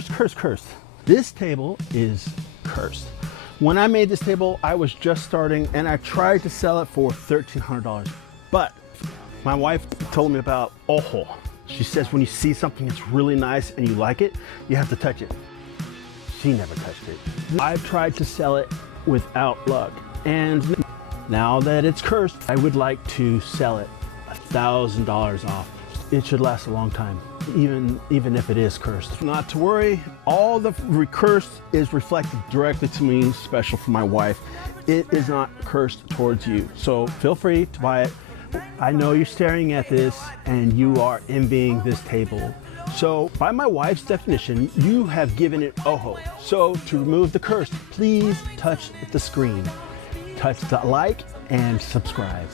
Cursed. This table is cursed. When I made this table, I was just starting and I tried to sell it for $1,300. But my wife told me about Ojo. She says when you see something that's really nice and you like it, you have to touch it. She never touched it. I've tried to sell it without luck. And now that it's cursed, I would like to sell it $1,000 off. It should last a long time, even if it is cursed. Not to worry, all the cursed is reflected directly to me, special for my wife. It is not cursed towards you. So feel free to buy it. I know you're staring at this and you are envying this table. So by my wife's definition, you have given it Ojo. So to remove the curse, please touch the screen. Touch the like and subscribe.